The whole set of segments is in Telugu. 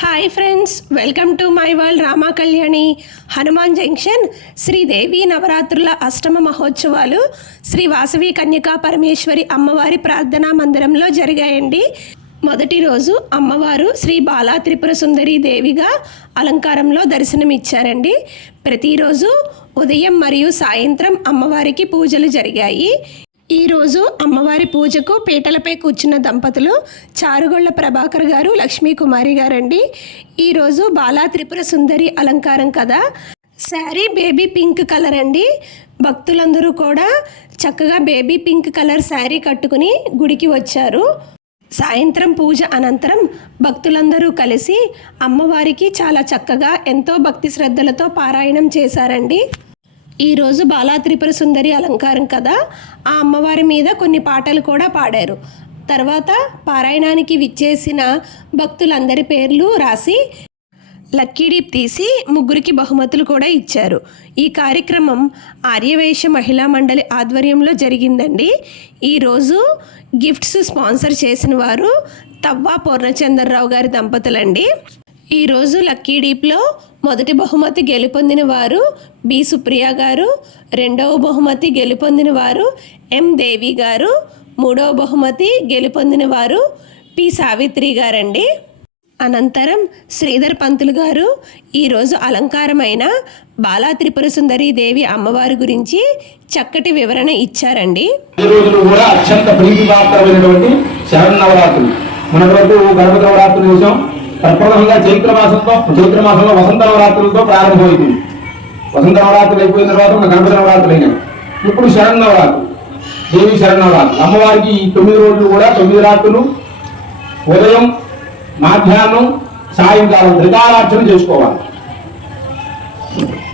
Hi friends welcome to my world Rama Kalyani. Hanuman junction Sridevi నవరాత్రుల అష్టమ మహోత్సవాలు శ్రీ వాసవి కన్యకా పరమేశ్వరి అమ్మవారి ప్రార్థనా మందిరంలో జరిగాయండి. మొదటి రోజు అమ్మవారు శ్రీ బాలా త్రిపుర సుందరి దేవిగా అలంకారంలో దర్శనమిచ్చారండి. ప్రతిరోజు ఉదయం మరియు సాయంత్రం అమ్మవారికి పూజలు జరిగాయి. ఈరోజు అమ్మవారి పూజకు పీటలపై కూర్చున్న దంపతులు చారుగొళ్ళ ప్రభాకర్ గారు లక్ష్మీ కుమారి గారండి. ఈరోజు బాలా త్రిపుర సుందరి అలంకారం కదా. శారీ బేబీ పింక్ కలర్ అండి. భక్తులందరూ కూడా చక్కగా బేబీ పింక్ కలర్ శారీ కట్టుకుని గుడికి వచ్చారు. సాయంత్రం పూజ అనంతరం భక్తులందరూ కలిసి అమ్మవారికి చాలా చక్కగా ఎంతో భక్తి శ్రద్ధలతో పారాయణం చేశారండి. ఈరోజు బాలా త్రిపుర సుందరి అలంకారం కదా? ఆ అమ్మవారి మీద కొన్ని పాటలు కూడా పాడారు. తర్వాత పారాయణానికి విచ్చేసిన భక్తులందరి పేర్లు రాసి లక్కీ డీప్ తీసి ముగ్గురికి బహుమతులు కూడా ఇచ్చారు. ఈ కార్యక్రమం ఆర్యవైశ్య మహిళా మండలి ఆధ్వర్యంలో జరిగిందండి. ఈరోజు గిఫ్ట్స్ స్పాన్సర్ చేసిన వారు తవ్వా పూర్ణచంద్రరావు గారి దంపతులండి. ఈరోజు లక్కీ డీప్లో మొదటి బహుమతి గెలుపొందిన వారు బి సుప్రియ గారు రెండవ బహుమతి గెలుపొందిన వారు ఎం దేవి గారు మూడవ బహుమతి గెలుపొందిన వారు పి సావిత్రి గారండి. అనంతరం శ్రీధర్ పంతులు గారు ఈరోజు అలంకారమైన బాలా త్రిపుర సుందరి దేవి అమ్మవారి గురించి చక్కటి వివరణ ఇచ్చారండి. కూడా అత్యంత ప్రీతిపాత్రమైనటువంటి గణపతి నవరాత్రులు చూసాం ప్రప్రథమంగా చైత్ర మాసంతో చైత్ర మాసంలో వసంత నవరాత్రులతో ప్రారంభమవుతుంది. వసంత నవరాత్రులు అయిపోయిన తర్వాత మన గణపతి నవరాత్రులు అయినాయి. ఇప్పుడు శరన్నవరాత్రులు. దేవి శరన్నవరాత్రులు. అమ్మవారికి ఈ తొమ్మిది రోజులు కూడా తొమ్మిది రాత్రులు ఉదయం మధ్యాహ్నం సాయంకాలం త్రికాలార్చన చేసుకోవాలి.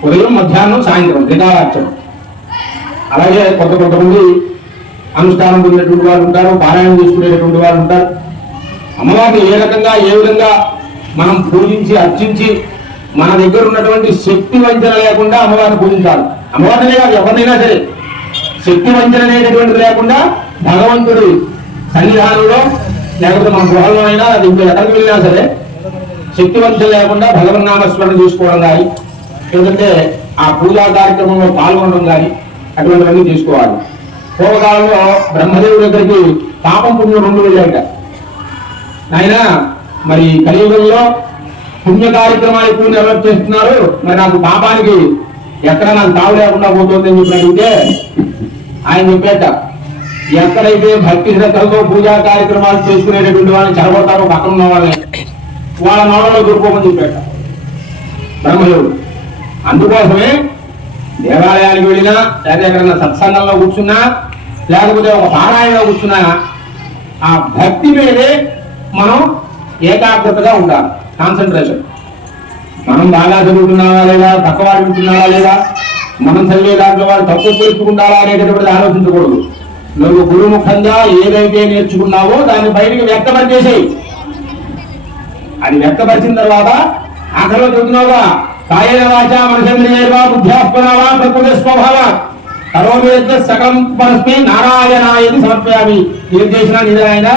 ఉదయం మధ్యాహ్నం సాయంత్రం త్రికాలార్చన. అలాగే కొంత కొంతమంది అనుష్ఠానం పొందినటువంటి వారు ఉంటారు పారాయణం చేసుకునేటటువంటి వారు ఉంటారు. అమ్మవారిని ఏ రకంగా ఏ విధంగా మనం పూజించి అర్చించి మన దగ్గర ఉన్నటువంటి శక్తి వంచన లేకుండా అమ్మవారిని పూజించాలి. అమ్మవారినే కాదు ఎవరినైనా సరే. శక్తి వంచన అనేటటువంటిది లేకుండా భగవంతుడి సన్నిధానంలో లేకపోతే మన గృహంలో అయినా అది ఇంకా ఎక్కడికి వెళ్ళినా సరే శక్తి వంచన లేకుండా భగవన్నామస్మరణ చేసుకోవడం కానీ ఎందుకంటే ఆ పూజా కార్యక్రమంలో పాల్గొనడం కానీ అటువంటివన్నీ తీసుకోవాలి పూర్వకాలంలో బ్రహ్మదేవుడి దగ్గరికి పాపం పుణ్యం రెండు వెళ్ళాక నాయన మరి కలియుగంలో పుణ్య కార్యక్రమాలు ఎక్కువ నిర్వహణ చేస్తున్నారు. మరి నాకు పాపానికి ఎక్కడ నాకు తావు లేకుండా పోతుంది అని చెప్పి అడిగితే ఆయన చెప్పేట ఎక్కడైతే భక్తి శ్రద్ధలతో పూజా కార్యక్రమాలు చేసుకునేటటువంటి వాళ్ళని చెడగొడతారో పక్కన ఉన్న వాళ్ళని వాళ్ళ నోడలో దొరుకోమని చెప్పేట. బ్రహ్మదేవుడు అందుకోసమే దేవాలయానికి వెళ్ళినా లేదా ఎక్కడన్నా సత్సంగంలో కూర్చున్నా లేకపోతే ఒక పారాయణలో కూర్చున్నా ఆ భక్తి మీదే మనం ఏకాగ్రతగా ఉండాలి. కాన్సన్ట్రేషన్ మనం బాగా చదువుతున్నావా లేదా? తక్కువ వింటున్నావా లేదా? మనం చదివే దాంట్లో వాళ్ళు తక్కువ తెలుసుకుంటారా అనేటటువంటిది ఆలోచించకూడదు. నువ్వు గురుముఖంగా ఏదైతే నేర్చుకున్నావో దాన్ని బయటికి వ్యక్తపరిచేసేయి. అది వ్యక్తపరిచిన తర్వాత ఆఖరిలో చదువుతున్నావా కాయన వాచ మనసేంద్రియర్వా బుద్ధ్యాస్పదావా ప్రకృతి స్వభావ కరోమి సకం పరస్మి నారాయణ నారాయణాయని సమర్పయామి. ఏం చేసినా నిజమైన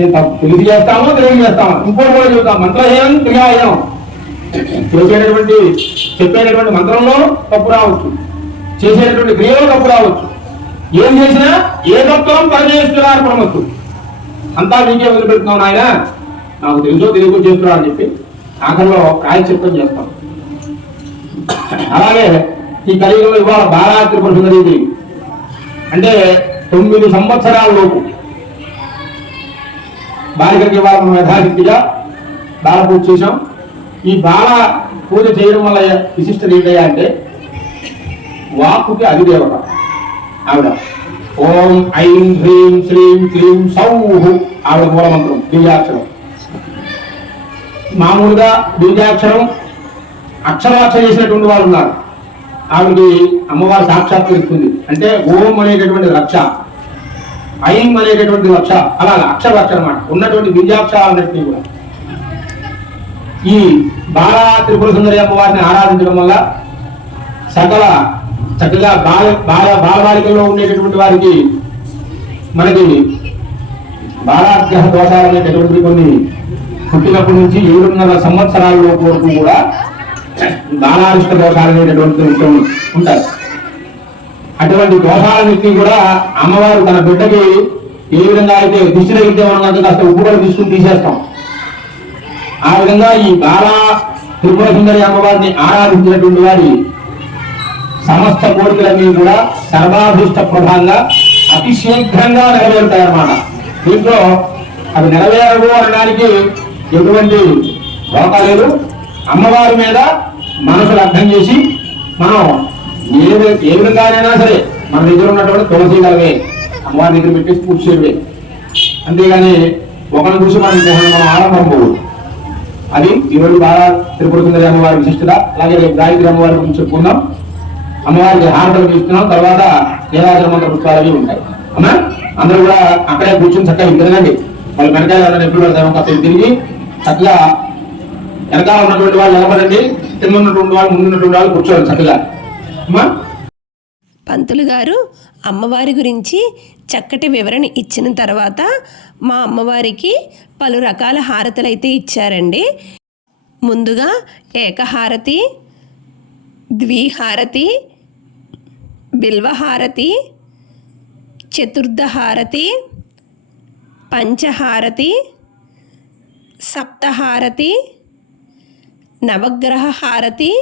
ఆయన నేను తెలిసి చేస్తామో తెలియని చేస్తామో? ఇంకోటి కూడా చెబుతాం. మంత్రహేయం క్రియాయం చేసేటటువంటి చెప్పేటటువంటి మంత్రంలో తప్పు రావచ్చు. చేసేటటువంటి క్రియలో తప్పు రావచ్చు. ఏం చేసినా ఏ తత్వం పనిచేస్తున్నారు ప్రమత్తు అంతా నీకే వదిలిపెడుతున్నావు నాయన. నాకు తెలుసో తెలియకో చేస్తున్నా అని చెప్పి ఆఖరిలో ప్రాయశ్చిత్తం చేస్తాం. అలాగే ఈ కలియుగంలో ఇవాళ బాలాత్రి పురుషుందరి అంటే తొమ్మిది సంవత్సరాల లోపు బాలికకి ఇవాళ మనం యథాశక్తిగా బాల పూజ చేశాం. ఈ బాల పూజ చేయడం వల్ల విశిష్టత ఏంటయ్యా అంటే వాక్కుకి అధిదేవత ఆవిడ. ఓం ఐం హ్రీం శ్రీం క్లీం సౌహు ఆవిడ మూలమంత్రం బీజాక్షరం మామూలుగా బీజాక్షరం అక్షరాక్ష చేసినటువంటి వాళ్ళు ఉన్నారు. ఆవిడకి అమ్మవారు సాక్షాత్కరిస్తుంది అంటే ఓం అనేటటువంటి రక్ష. అయం అనేటటువంటి రక్ష అలా అక్షరవక్ష అనమాట ఉన్నటువంటి బీజాక్షరాలన్నింటినీ కూడా. ఈ బాలా త్రిపుర సుందరి అమ్మవారిని ఆరాధించడం వల్ల సకల చక్కగా బాల బాల బాలబాలికల్లో ఉండేటటువంటి వారికి మనకి బాలాగ్రహ దోషాలు అనేటటువంటి కొన్ని పుట్టినప్పటి నుంచి ఏడున్నర సంవత్సరాల వరకు కూడా బాలారిష్ట దోషాలు అనేటటువంటి ఉంటారు అటువంటి దోషాలన్నింటినీ కూడా అమ్మవారు తన బిడ్డకి ఏ విధంగా అయితే దిష్టి తగిలితే కాస్త ఉప్పు కూడా తీసుకుని తీసేస్తాం. ఆ విధంగా ఈ బాలా త్రిపుర సుందరి అమ్మవారిని ఆరాధించినటువంటి వారి సమస్త కోరికలన్నీ కూడా సర్వాభీష్ట ప్రధానంగా అతి శీఘ్రంగా నెరవేరుతాయి అన్నమాట దీంట్లో అవి నెరవేరవు అనడానికి ఎటువంటి లోపాలేదు. అమ్మవారి మీద మనసులు అర్థం చేసి మనం ఏ ఏ విధంగానైనా సరే మన దగ్గర ఉన్నటువంటి తులసి గలవే అమ్మవారి దగ్గర పెట్టేసి పూజ అంతేగాని ఒకరి చూసి మనం ఇంకొకరిని మనం ఆరంభం పోవు అది ఈరోజు బాగా తిరుపతి సుందరి అమ్మవారి విశిష్టత. అలాగే రేపు గాయత్రి అమ్మవారి గురించి చెప్పుకుందాం. అమ్మవారికి హారతలు ఇస్తున్నాం తర్వాత నీరాజన మంత్ర పుష్పాలు అవి ఉంటాయి. అమ్మా అందరూ కూడా అక్కడే కూర్చొని చక్కగా తిరగండి వాళ్ళు వెనకాల ఎవరైనా ఎప్పుడు పెడతారు కాస్త తిరిగి చక్కగా వెనకాల ఉన్నటువంటి వాళ్ళు నిలబడండి. కింద ఉన్నటువంటి వాళ్ళు ముందున్నటువంటి వాళ్ళు కూర్చోవాలి చక్కగా. పంతులు గారు అమ్మవారి గురించి చక్కటి వివరణ ఇచ్చిన తర్వాత మా అమ్మవారికి పలు రకాల హారతులు అయితే ఇచ్చారండి. ముందుగా ఏకహారతి ద్విహారతి బిల్వహారతి చతుర్థహారతి పంచహారతి సప్తహారతి నవగ్రహ హారతి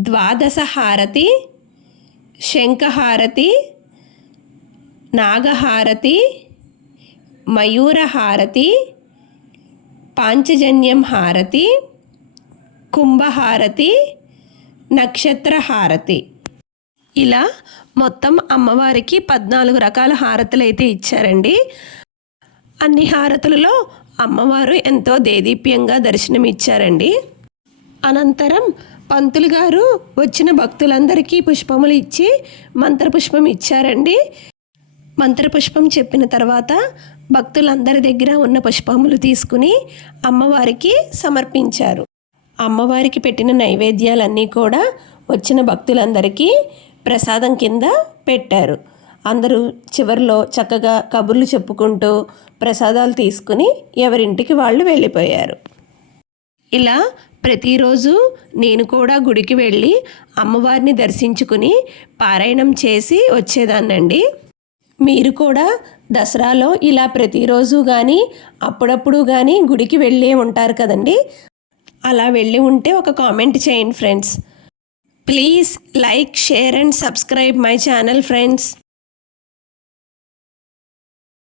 ద్వాదశ హారతి శంఖహారతి నాగహారతి మయూరహారతి పాంచజన్యం హారతి కుంభహారతి నక్షత్రహారతి. ఇలా మొత్తం అమ్మవారికి పద్నాలుగు రకాల హారతులు అయితే ఇచ్చారండి. అన్ని హారతులలో అమ్మవారు ఎంతో దేదీప్యంగా దర్శనమిచ్చారండి. అనంతరం పంతులు గారు వచ్చిన భక్తులందరికీ పుష్పములు ఇచ్చి మంత్రపుష్పం ఇచ్చారండి. మంత్రపుష్పం చెప్పిన తర్వాత భక్తులందరి దగ్గర ఉన్న పుష్పములు తీసుకుని అమ్మవారికి సమర్పించారు. అమ్మవారికి పెట్టిన నైవేద్యాలన్నీ కూడా వచ్చిన భక్తులందరికీ ప్రసాదం కింద పెట్టారు. అందరూ చివరిలో చక్కగా కబుర్లు చెప్పుకుంటూ ప్రసాదాలు తీసుకుని ఎవరింటికి వాళ్ళు వెళ్ళిపోయారు. ఇలా ప్రతిరోజు నేను కూడా గుడికి వెళ్ళి అమ్మవారిని దర్శించుకుని పారాయణం చేసి వచ్చేదాన్నండి. మీరు కూడా దసరాలో ఇలా ప్రతిరోజు కానీ అప్పుడప్పుడు కానీ గుడికి వెళ్ళే ఉంటారు కదండి. అలా వెళ్ళి ఉంటే ఒక కామెంట్ చేయండి friends. Please like share and subscribe my channel friends.